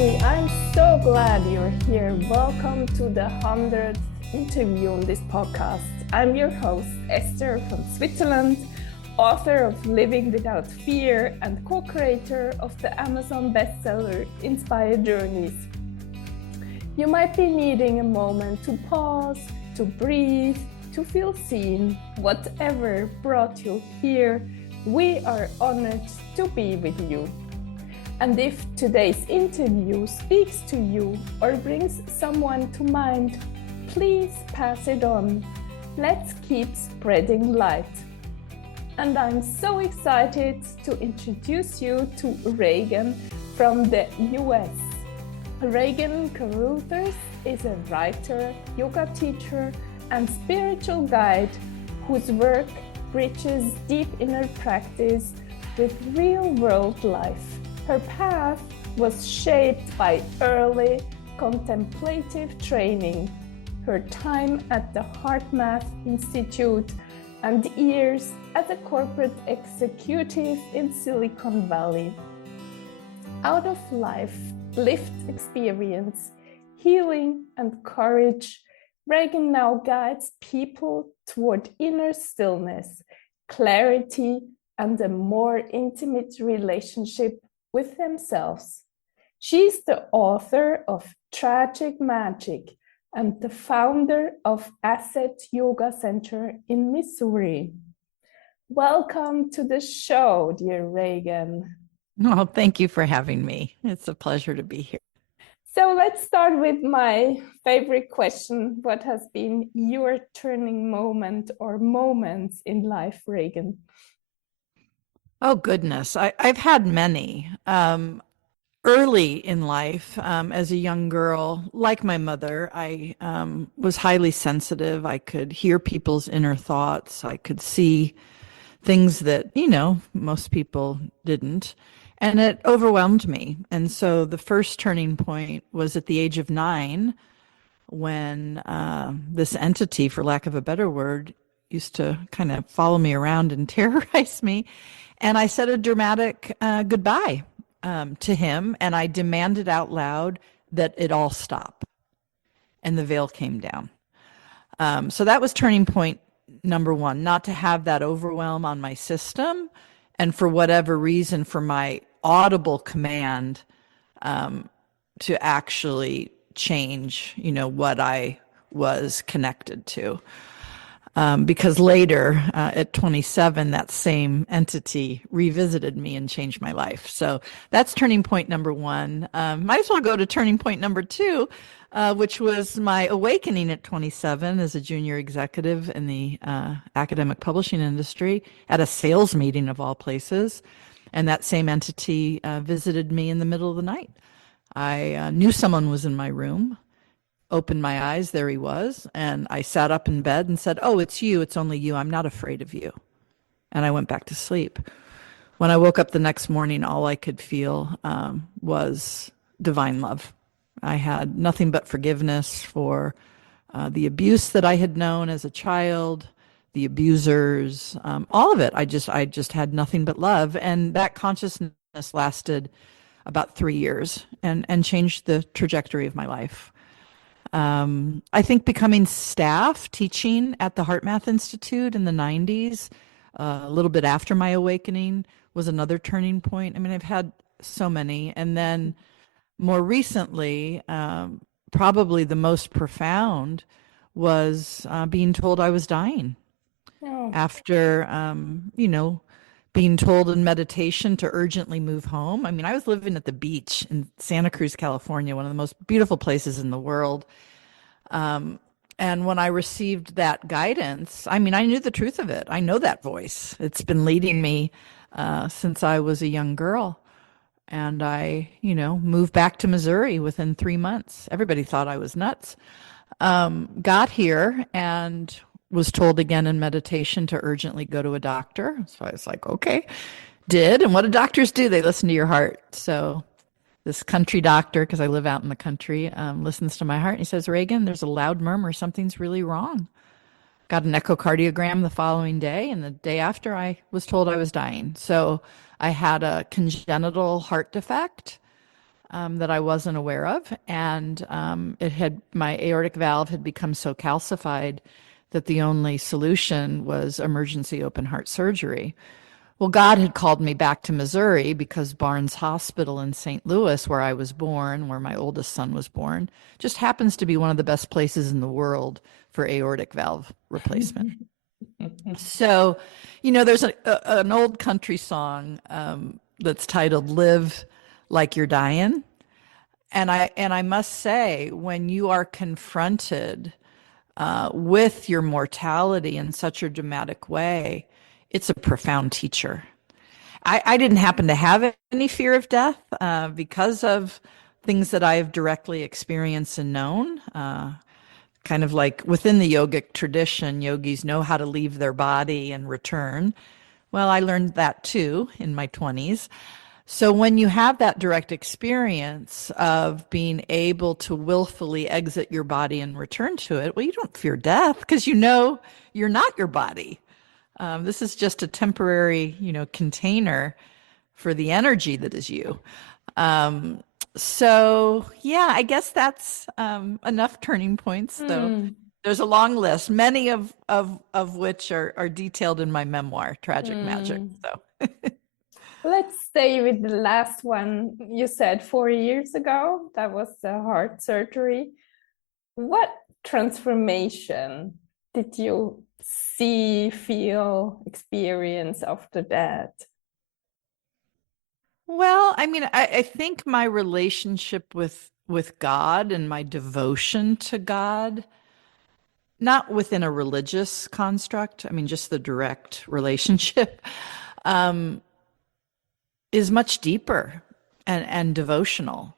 Hi, I'm so glad you're here. Welcome to the 100th interview on this podcast. I'm your host, Esther from Switzerland, author of Living Without Fear and co-creator of the Amazon bestseller Inspired Journeys. You might be needing a moment to pause, to breathe, to feel seen. Whatever brought you here, we are honored to be with you. And if today's interview speaks to you or brings someone to mind, please pass it on. Let's keep spreading light. And I'm so excited to introduce you to Regan from the US. Regan Caruthers is a writer, yoga teacher, and spiritual guide whose work bridges deep inner practice with real-world life. Her path was shaped by early contemplative training, her time at the HeartMath Institute, and years as a corporate executive in Silicon Valley. Out of life, lived experience, healing, and courage, Regan now guides people toward inner stillness, clarity, and a more intimate relationship with themselves. She's the author of Tragic Magic and the founder of Asset Yoga Center in Missouri. Welcome to the show, dear Regan. Oh, thank you for having me. It's a pleasure to be here. So let's start with my favorite question. What has been your turning moment or moments in life, Regan? Oh, goodness. I've had many. Early in life, as a young girl, like my mother, I was highly sensitive. I could hear people's inner thoughts. I could see things that, most people didn't. And it overwhelmed me. And so the first turning point was at the age of 9 when this entity, for lack of a better word, used to kind of follow me around and terrorize me. And I said a dramatic goodbye to him, and I demanded out loud that it all stop. And the veil came down. So that was turning point number 1, not to have that overwhelm on my system, and for whatever reason, for my audible command to actually change, what I was connected to. Because later, at 27, that same entity revisited me and changed my life. So that's turning point number 1. Might as well go to turning point number 2, which was my awakening at 27 as a junior executive in the academic publishing industry at a sales meeting of all places. And that same entity visited me in the middle of the night. I knew someone was in my room. Opened my eyes, there he was, and I sat up in bed and said, "Oh, it's you, it's only you, I'm not afraid of you." And I went back to sleep. When I woke up the next morning, all I could feel was divine love. I had nothing but forgiveness for the abuse that I had known as a child, the abusers, all of it. I just had nothing but love, and that consciousness lasted about 3 years and changed the trajectory of my life. I think becoming staff teaching at the HeartMath Institute in the 90s, a little bit after my awakening, was another turning point. I mean, I've had so many. And then more recently, probably the most profound was being told I was dying. Oh. After, being told in meditation to urgently move home. I mean, I was living at the beach in Santa Cruz, California, one of the most beautiful places in the world. And when I received that guidance, I mean, I knew the truth of it. I know that voice. It's been leading me since I was a young girl. And I, moved back to Missouri within 3 months. Everybody thought I was nuts. Got here and was told again in meditation to urgently go to a doctor. So I was like, okay, did. And what do doctors do? They listen to your heart. So this country doctor, because I live out in the country, listens to my heart. And he says, "Regan, there's a loud murmur. Something's really wrong." Got an echocardiogram the following day. And the day after, I was told I was dying. So I had a congenital heart defect. that I wasn't aware of. And my aortic valve had become so calcified that the only solution was emergency open heart surgery. Well, God had called me back to Missouri because Barnes Hospital in St. Louis, where I was born, where my oldest son was born, just happens to be one of the best places in the world for aortic valve replacement. So, there's an old country song that's titled "Live Like You're Dying," and I must say, when you are confronted with your mortality in such a dramatic way, it's a profound teacher. I didn't happen to have any fear of death because of things that I've directly experienced and known. Kind of like within the yogic tradition, yogis know how to leave their body and return. Well, I learned that too in my 20s. So when you have that direct experience of being able to willfully exit your body and return to it, well, you don't fear death because you know you're not your body. This is just a temporary, container for the energy that is you. So yeah, I guess that's enough turning points, though. There's a long list, many of which are detailed in my memoir, Tragic Magic. So Let's stay with the last one. You said 4 years ago, that was the heart surgery. What transformation did you see, feel, experience after that? Well, I mean, I think my relationship with God and my devotion to God, not within a religious construct, I mean, just the direct relationship, um, is much deeper and devotional.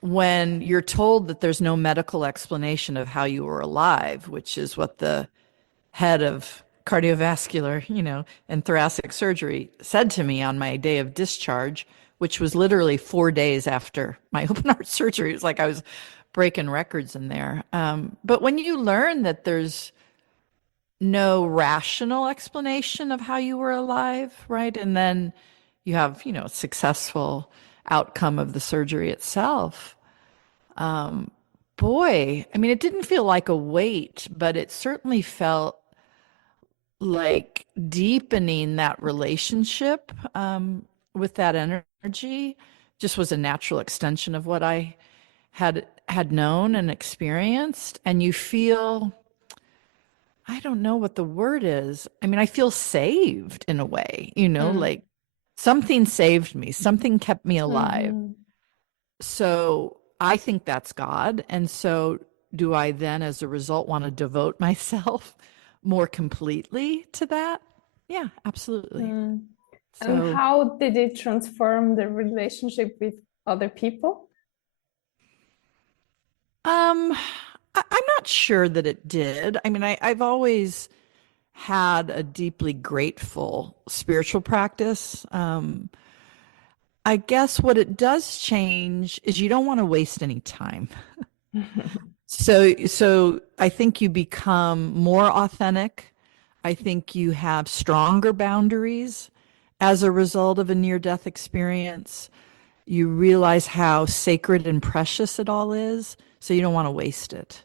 When you're told that there's no medical explanation of how you were alive, which is what the head of cardiovascular, and thoracic surgery said to me on my day of discharge, which was literally 4 days after my open heart surgery. It was like I was breaking records in there. But when you learn that there's no rational explanation of how you were alive, right? And then you have, successful outcome of the surgery itself. Boy, I mean, it didn't feel like a weight, but it certainly felt like deepening that relationship with that energy just was a natural extension of what I had known and experienced. And you feel, I don't know what the word is. I mean, I feel saved in a way, like something saved me, something kept me alive. So I think that's God. And so do I then, as a result, want to devote myself more completely to that? Yeah, absolutely. And how did it transform the relationship with other people? I'm not sure that it did. I mean, I've always had a deeply grateful spiritual practice. I guess what it does change is you don't want to waste any time. So I think you become more authentic. I think you have stronger boundaries as a result of a near-death experience. You realize how sacred and precious it all is, so you don't want to waste it.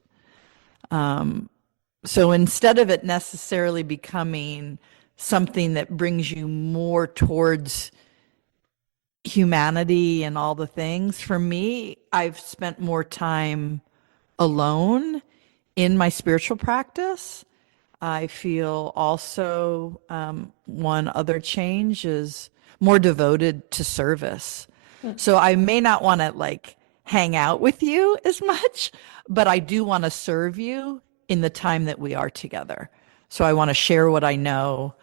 So instead of it necessarily becoming something that brings you more towards humanity and all the things, for me, I've spent more time alone in my spiritual practice. I feel also one other change is more devoted to service. So I may not want to like hang out with you as much, but I do want to serve you in the time that we are together. So I want to share what I know.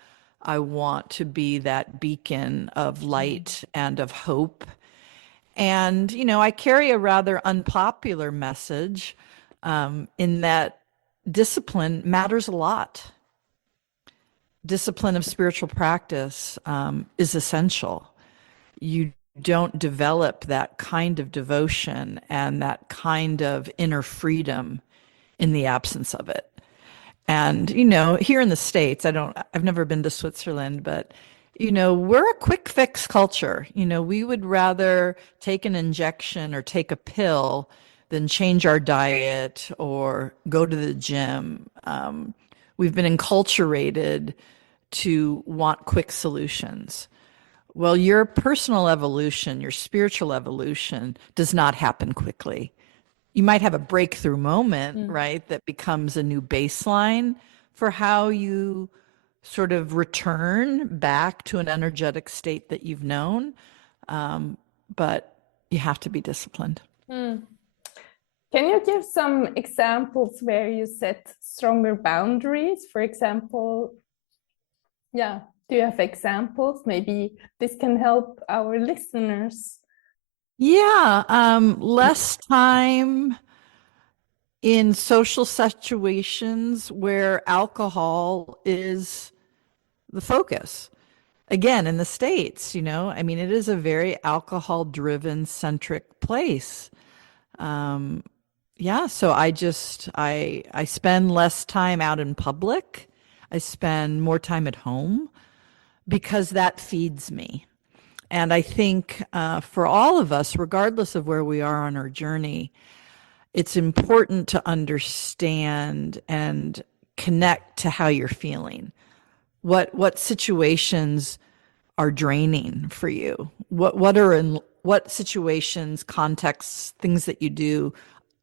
I want to be that beacon of light and of hope. And, I carry a rather unpopular message in that discipline matters a lot. Discipline of spiritual practice is essential. You don't develop that kind of devotion and that kind of inner freedom in the absence of it. And, here in the States, I've never been to Switzerland, but We're a quick fix culture. We would rather take an injection or take a pill than change our diet or go to the gym. We've been enculturated to want quick solutions. Well, your personal evolution, your spiritual evolution does not happen quickly. You might have a breakthrough moment, right, that becomes a new baseline for how you sort of return back to an energetic state that you've known. But you have to be disciplined. Mm. Can you give some examples where you set stronger boundaries? For example, yeah, do you have examples? Maybe this can help our listeners. Yeah, less time in social situations where alcohol is the focus. Again, in the States, I mean, it is a very alcohol driven centric place. Yeah, so I spend less time out in public. I spend more time at home because that feeds me. And I think for all of us, regardless of where we are on our journey, it's important to understand and connect to how you're feeling. What situations are draining for you? What situations, contexts, things that you do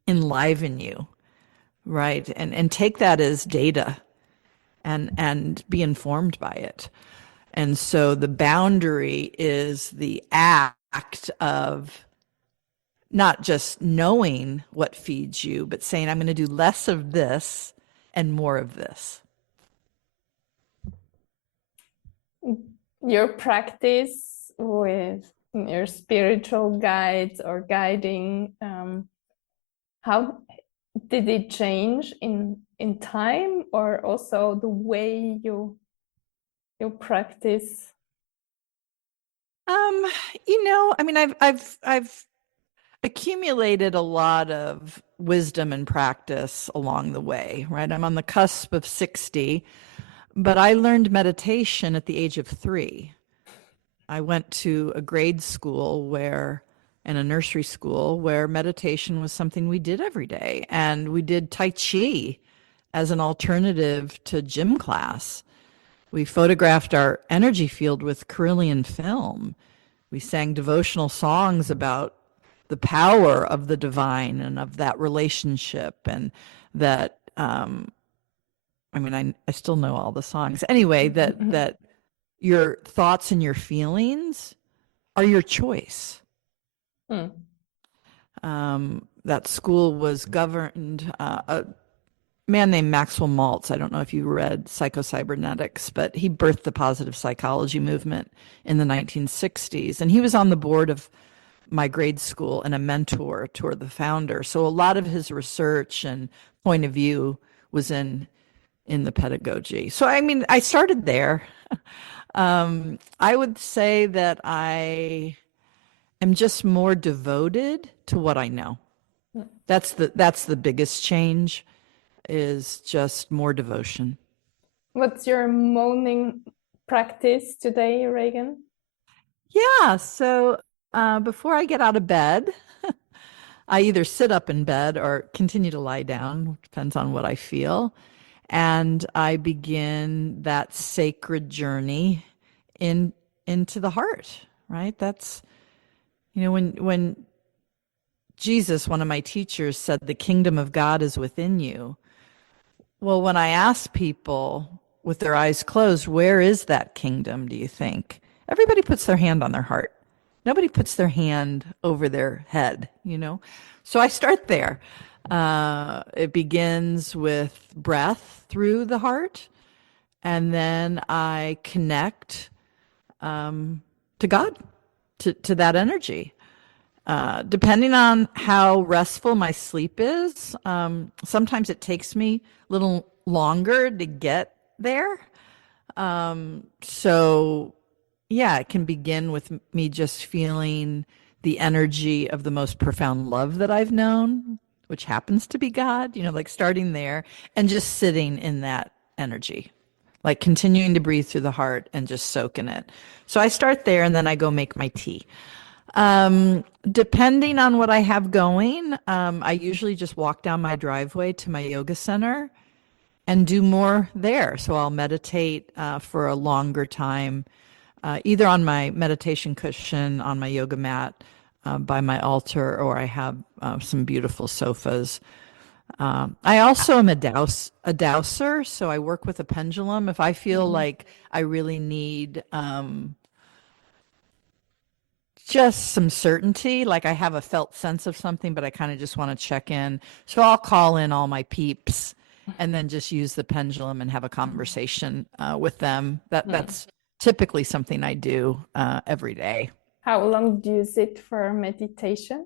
enliven you, right? And take that as data and be informed by it. And so the boundary is the act of not just knowing what feeds you, but saying, I'm going to do less of this and more of this. Your practice with your spiritual guides or guiding, how did it change in time, or also the way you practice? I mean, I've accumulated a lot of wisdom and practice along the way, right? I'm on the cusp of 60, but I learned meditation at the age of 3. I went to a grade school and a nursery school where meditation was something we did every day. And we did Tai Chi as an alternative to gym class. We photographed our energy field with Carillion film. We sang devotional songs about the power of the divine and of that relationship, and that I still know all the songs anyway, that your thoughts and your feelings are your choice. Mm. That school was governed, a man named Maxwell Maltz. I don't know if you read Psychocybernetics, but he birthed the positive psychology movement in the 1960s. And he was on the board of my grade school and a mentor to the founder. So a lot of his research and point of view was in the pedagogy. So, I mean, I started there. I would say that I am just more devoted to what I know. That's the biggest change, is just more devotion. What's your morning practice today, Regan? Yeah, so before I get out of bed, I either sit up in bed or continue to lie down, depends on what I feel. And I begin that sacred journey into the heart, right? That's, when Jesus, one of my teachers, said, the kingdom of God is within you. Well, when I ask people with their eyes closed, where is that kingdom, do you think? Everybody puts their hand on their heart. Nobody puts their hand over their head, So I start there. It begins with breath through the heart, and then I connect to God, to that energy. Depending on how restful my sleep is, sometimes it takes me a little longer to get there. So, yeah, it can begin with me just feeling the energy of the most profound love that I've known, which happens to be God, like starting there and just sitting in that energy. like continuing to breathe through the heart and just soak in it. So I start there and then I go make my tea. Depending on what I have going, I usually just walk down my driveway to my yoga center and do more there. So I'll meditate for a longer time, either on my meditation cushion, on my yoga mat, by my altar, or I have some beautiful sofas. I also am a dowser, so I work with a pendulum. If I feel Mm. like I really need just some certainty, like I have a felt sense of something, but I kind of just want to check in. So I'll call in all my peeps and then just use the pendulum and have a conversation with them. Mm. That's typically something I do every day. How long do you sit for meditation?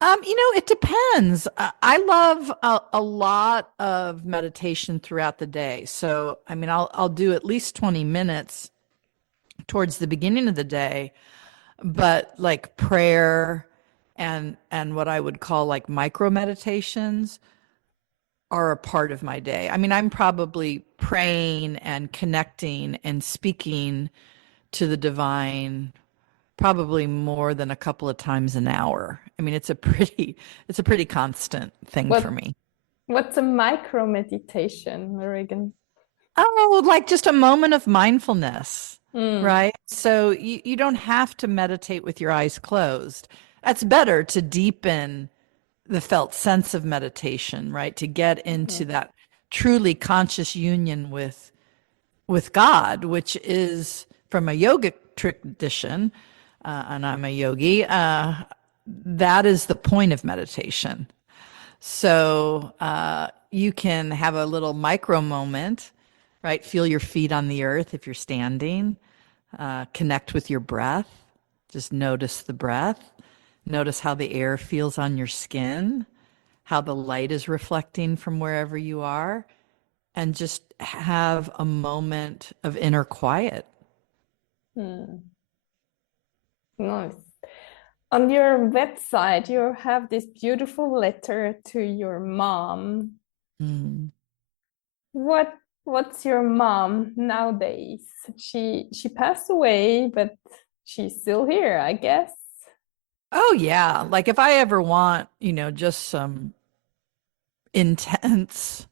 It depends. I love a lot of meditation throughout the day. So, I mean, I'll do at least 20 minutes towards the beginning of the day, but like prayer and what I would call like micro meditations are a part of my day. I mean, I'm probably praying and connecting and speaking to the divine probably more than a couple of times an hour. I mean, it's a pretty constant thing for What me. what's a micro meditation, Regan? Oh, like just a moment of mindfulness, Mm. right? So you don't have to meditate with your eyes closed. That's better to deepen the felt sense of meditation, right? To get into Mhm. that truly conscious union with God, which is from a yogic tradition, and I'm a yogi. That is the point of meditation. So you can have a little micro moment, right? Feel your feet on the earth if you're standing. Connect with your breath. Just notice the breath. Notice how the air feels on your skin, how the light is reflecting from wherever you are, and just have a moment of inner quiet. Mm. Nice. On your website, you have this beautiful letter to your mom. Mm. What what's your mom nowadays? She passed away, but she's still here, I guess. Oh, yeah. Like if I ever want, just some intense,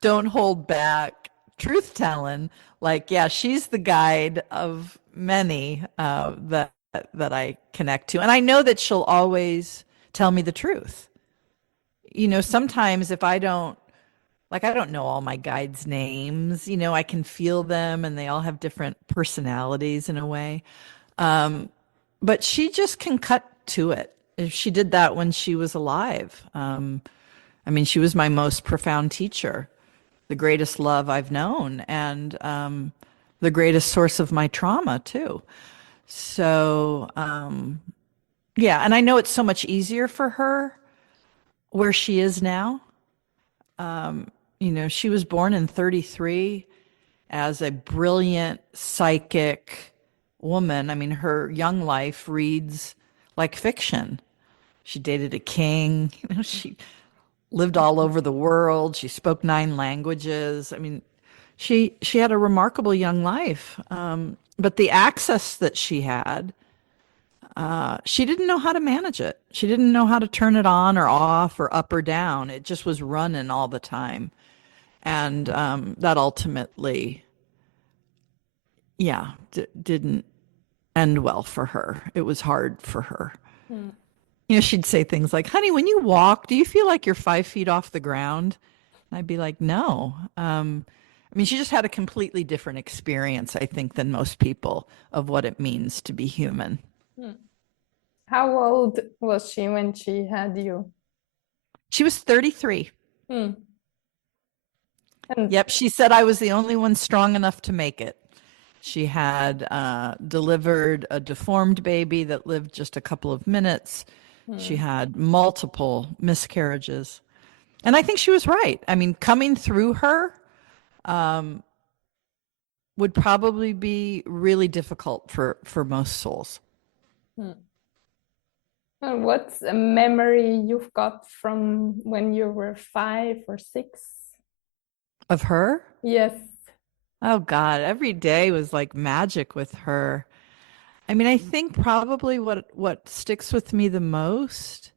don't hold back truth telling, like, yeah, she's the guide of many that I connect to. And I know that she'll always tell me the truth. Sometimes if I don't know all my guides' names, I can feel them and they all have different personalities in a way. Um, but she just can cut to it. She did that when she was alive. I mean, she was my most profound teacher, the greatest love I've known, and the greatest source of my trauma, too. So, yeah, and I know it's so much easier for her where she is now. She was born in 33 as a brilliant psychic woman. I mean, her young life reads like fiction. She dated a king, she lived all over the world. She spoke 9 languages. I mean, she had a remarkable young life. But the access that she had, she didn't know how to manage it. She didn't know how to turn it on or off or up or down. It just was running all the time. And that ultimately, yeah, didn't end well for her. It was hard for her. Mm. She'd say things like, "Honey, when you walk, do you feel like you're 5 feet off the ground?" And I'd be like, "No." I mean, she just had a completely different experience, I think, than most people of what it means to be human. Mm. How old was she when she had you? She was 33. Mm. And Yep, she said I was the only one strong enough to make it. She had delivered a deformed baby that lived just a couple of minutes. She mm. had multiple miscarriages. And I think she was right. I mean, coming through her would probably be really difficult for most souls. Mm. And what's a memory you've got from when you were 5 or 6? Of her? Yes. Oh God, every day was like magic with her. I mean, I think probably what sticks with me the most,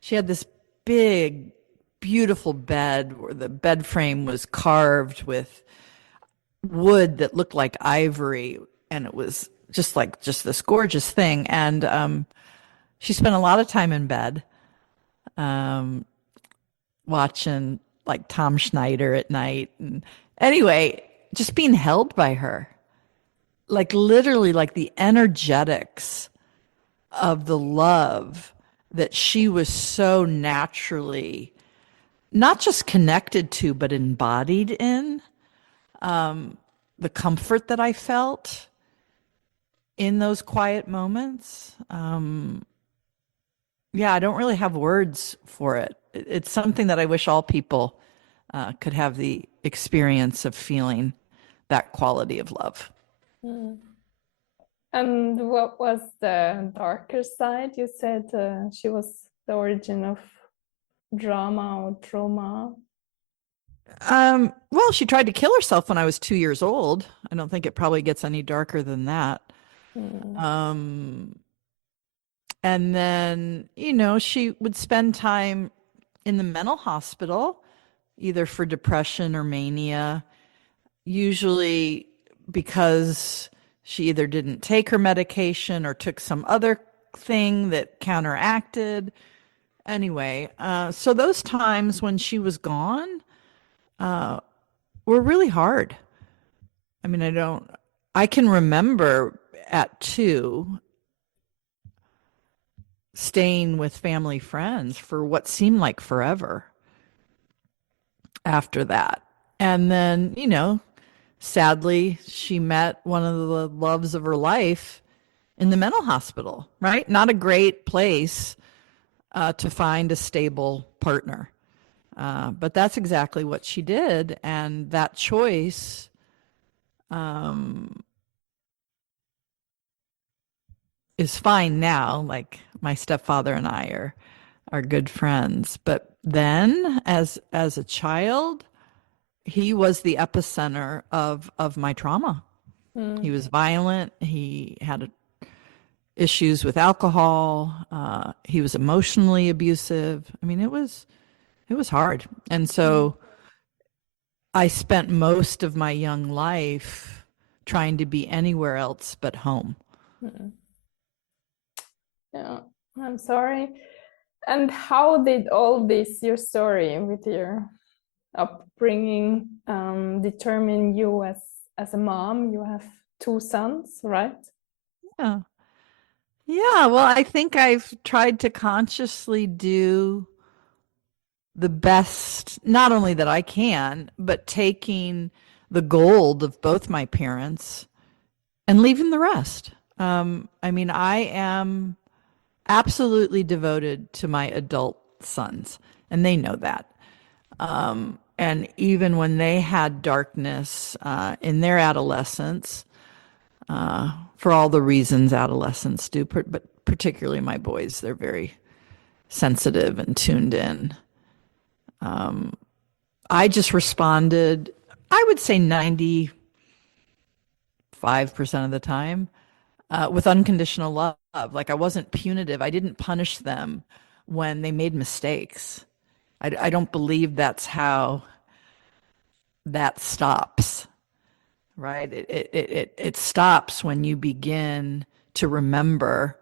she had this big, beautiful bed where the bed frame was carved with wood that looked like ivory, and it was just this gorgeous thing. And she spent a lot of time in bed, um, watching like Tom Schneider at night. And anyway, just being held by her, like literally, like the energetics of the love that she was so naturally not just connected to, but embodied in. The comfort that I felt in those quiet moments. Yeah, I don't really have words for it. It's something that I wish all people could have the experience of feeling that quality of love. Mm. And what was the darker side? You said she was the origin of drama or trauma. Well, she tried to kill herself when I was 2 years old. I don't think it probably gets any darker than that. Mm. Um, and then, she would spend time in the mental hospital, either for depression or mania, usually because she either didn't take her medication or took some other thing that counteracted. Anyway, so those times when she was gone were really hard. I mean, I can remember at 2 staying with family friends for what seemed like forever after that. And then, sadly, she met one of the loves of her life in the mental hospital, right? Not a great place to find a stable partner. But that's exactly what she did. And that choice is fine now. Like my stepfather and I are good friends. But then as a child, he was the epicenter of my trauma. He Mm. was violent. He had issues with alcohol. He was emotionally abusive. I mean, it was hard. And Mm. so I spent most of my young life trying to be anywhere else but home. Mm. Yeah, I'm sorry. And how did all this, your story with your upbringing, determine you as a mom? You have two sons, right? Yeah. Yeah. Well, I think I've tried to consciously do the best, not only that I can, but taking the gold of both my parents and leaving the rest. I mean, I am absolutely devoted to my adult sons, and they know that. And even when they had darkness in their adolescence, for all the reasons adolescents do, but particularly my boys, they're very sensitive and tuned in. I just responded, I would say 95% of the time, with unconditional love. Like I wasn't punitive. I didn't punish them when they made mistakes. I don't believe that's how that stops, right? It stops when you begin to remember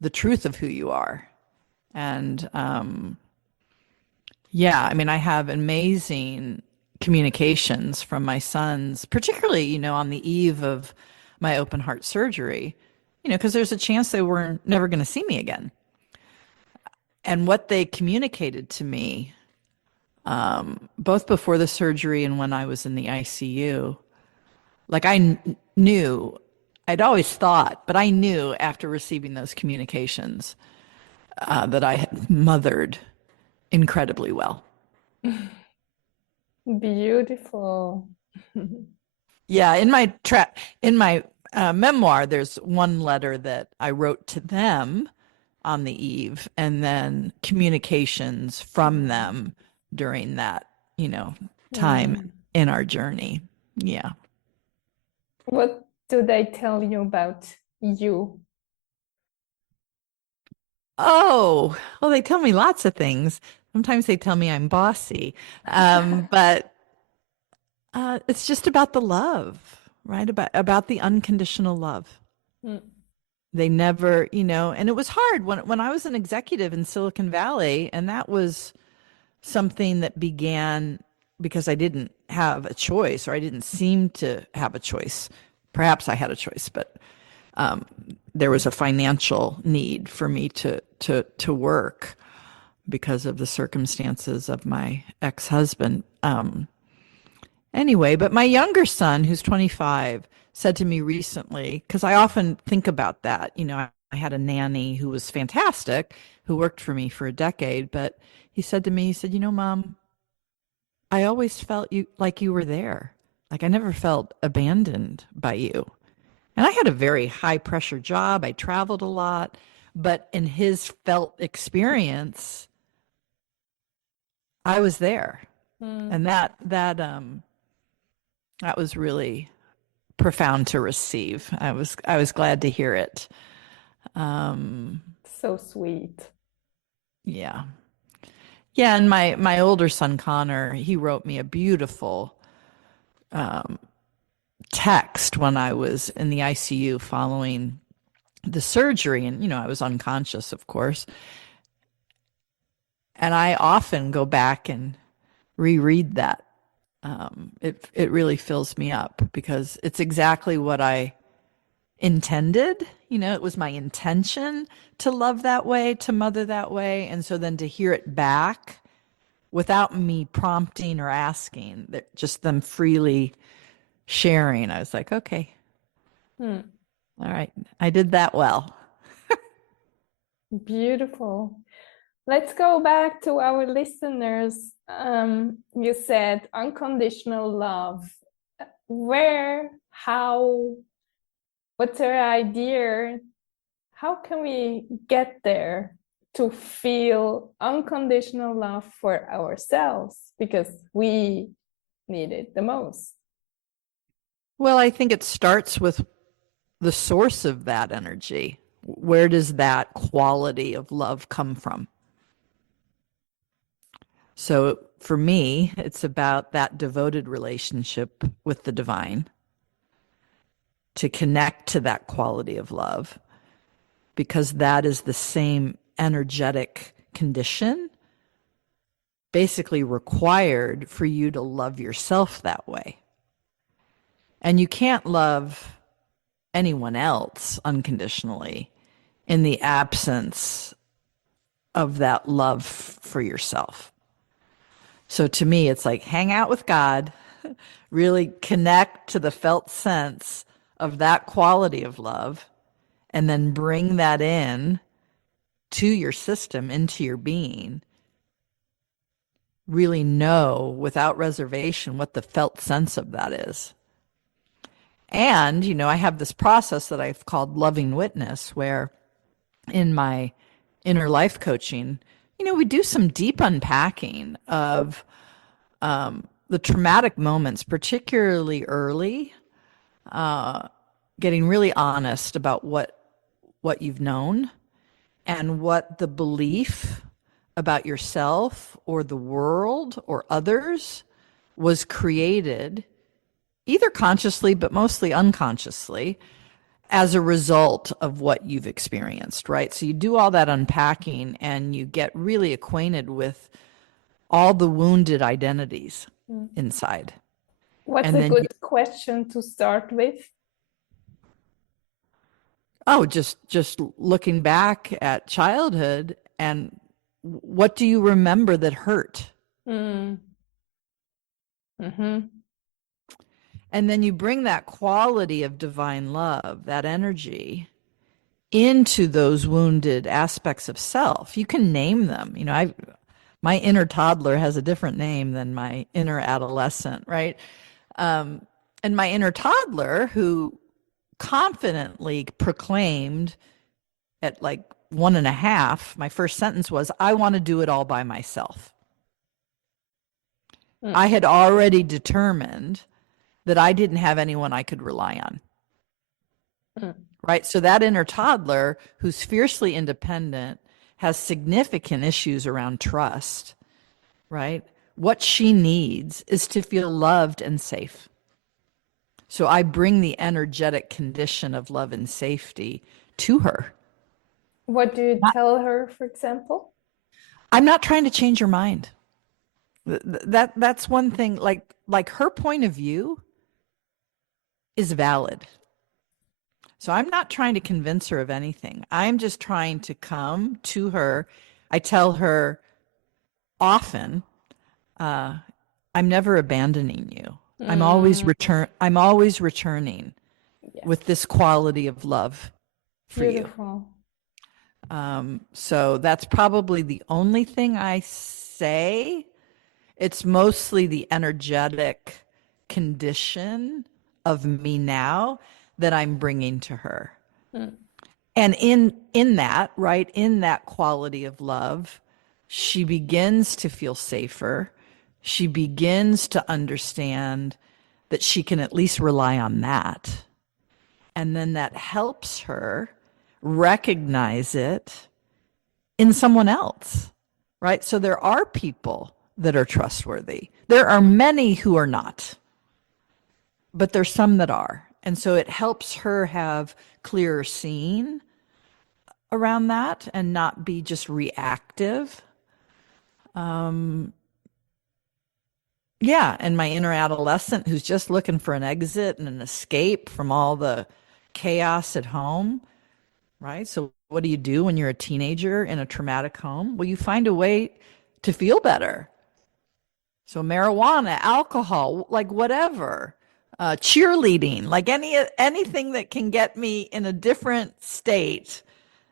the truth of who you are. And yeah, I mean, I have amazing communications from my sons, particularly, on the eve of my open heart surgery, because there's a chance they were never going to see me again. And what they communicated to me, both before the surgery and when I was in the ICU, like knew, I'd always thought, but I knew after receiving those communications that I had mothered incredibly well. Beautiful. Yeah, in my memoir, there's one letter that I wrote to them on the eve, and then communications from Mm. them during that, time. Mm. in our journey. Yeah. What do they tell you about you? Oh, well, they tell me lots of things. Sometimes they tell me I'm bossy, but it's just about the love, right? About the unconditional love. Mm, They never, and it was hard when I was an executive in Silicon Valley, and that was something that began because I didn't have a choice, or I didn't seem to have a choice. Perhaps I had a choice, but there was a financial need for me to work because of the circumstances of my ex-husband. Anyway, but my younger son, who's 25, said to me recently, because I often think about that. I had a nanny who was fantastic, who worked for me for a decade, but he said to me, he said, Mom, I always felt you like you were there. Like I never felt abandoned by you. And I had a very high pressure job. I traveled a lot, but in his felt experience, I was there. mm. And that was really profound to receive. I was glad to hear it. So sweet. Yeah. Yeah, and my older son Connor, he wrote me a beautiful text when I was in the ICU following the surgery, and I was unconscious, of course. And I often go back and reread that. It really fills me up because it's exactly what I intended. It was my intention to love that way, to mother that way. And so then to hear it back without me prompting or asking, that just them freely sharing, I was like, okay, Mm. all right, I did that well. Beautiful. Let's go back to our listeners. You said unconditional love. Where, how, what's our idea? How can we get there to feel unconditional love for ourselves? Because we need it the most. Well, I think it starts with the source of that energy. Where does that quality of love come from? So for me, it's about that devoted relationship with the divine, to connect to that quality of love, because that is the same energetic condition basically required for you to love yourself that way. And you can't love anyone else unconditionally in the absence of that love for yourself. So to me, it's like hang out with God, really connect to the felt sense of that quality of love, and then bring that in to your system, into your being. Really know without reservation what the felt sense of that is. And, I have this process that I've called loving witness, where in my inner life coaching, we do some deep unpacking of the traumatic moments, particularly early, getting really honest about what you've known and what the belief about yourself or the world or others was created, either consciously but mostly unconsciously, as a result of what you've experienced, right? So you do all that unpacking and you get really acquainted with all the wounded identities Mm. inside. What's And a then good question to start with? just looking back at childhood, and what do you remember that hurt? Mm. Mm-hmm. And then you bring that quality of divine love, that energy, into those wounded aspects of self. You can name them. My inner toddler has a different name than my inner adolescent, right? And my inner toddler, who confidently proclaimed at like 1.5, my first sentence was, I want to do it all by myself. I had already determined that I didn't have anyone I could rely on. Right? So that inner toddler who's fiercely independent has significant issues around trust, right? What she needs is to feel loved and safe. So I bring the energetic condition of love and safety to her. What do you tell her, for example? I'm not trying to change her mind. That's one thing. Like her point of view is valid. So I'm not trying to convince her of anything. I'm just trying to come to her. I tell her often, I'm never abandoning you. I'm always returning Yes. with this quality of love for Beautiful. you. So that's probably the only thing I say. It's mostly the energetic condition of me now that I'm bringing to her. And in that, right, in that quality of love, she begins to feel safer. She begins to understand that she can at least rely on that. And then that helps her recognize it in someone else, right? So there are people that are trustworthy. There are many who are not, but there's some that are. And so it helps her have clearer seeing around that and not be just reactive. Yeah, and my inner adolescent who's just looking for an exit and an escape from all the chaos at home, right? So what do you do when you're a teenager in a traumatic home? Well, you find a way to feel better. So marijuana, alcohol, like whatever, cheerleading, like anything that can get me in a different state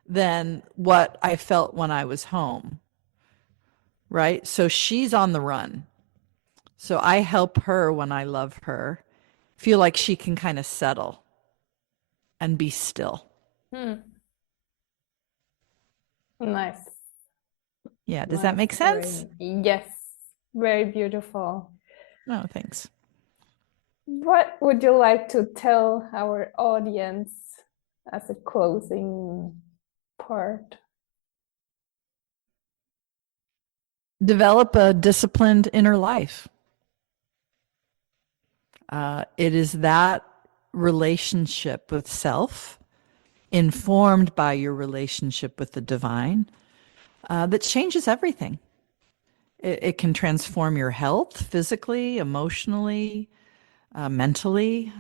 than what I felt when I was home, right? So she's on the run. So I help her when I love her feel like she can kind of settle and be still. Nice. Yeah, does that make sense? Yes, very beautiful. No, thanks. What would you like to tell our audience as a closing part? Develop a disciplined inner life. It is that relationship with self, informed by your relationship with the divine, that changes everything. It can transform your health physically, emotionally, mentally.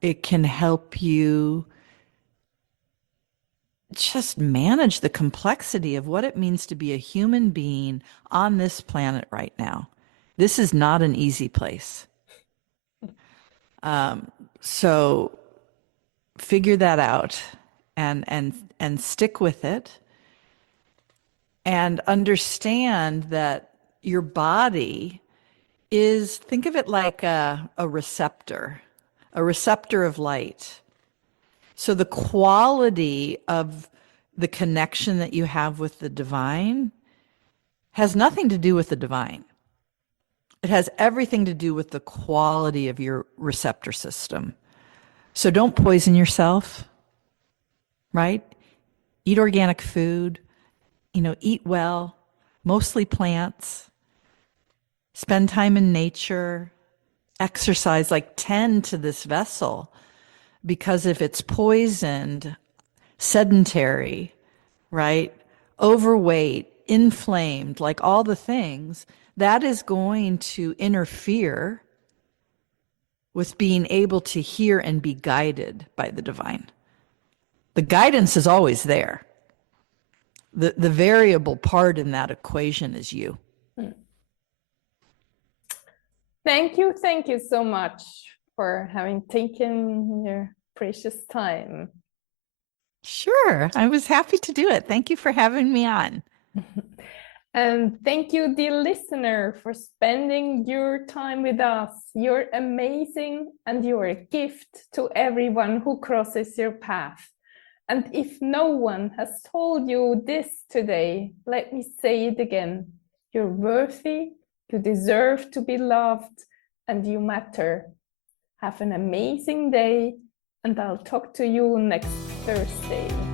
It can help you just manage the complexity of what it means to be a human being on this planet right now. This is not an easy place. So figure that out and stick with it and understand that your body is, think of it like a receptor of light. So the quality of the connection that you have with the divine has nothing to do with the divine. It has everything to do with the quality of your receptor system. So don't poison yourself, right? Eat organic food, eat well, mostly plants, spend time in nature, exercise, like tend to this vessel. Because if it's poisoned, sedentary, right? Overweight, inflamed, like all the things, that is going to interfere with being able to hear and be guided by the divine. The guidance is always there. The variable part in that equation is you. Thank you so much for having taken your precious time. Sure, I was happy to do it. Thank you for having me on. And thank you, dear listener, for spending your time with us. You're amazing and you're a gift to everyone who crosses your path. And if no one has told you this today, let me say it again. You're worthy, You deserve to be loved, and you matter. Have an amazing day, and I'll talk to you next Thursday.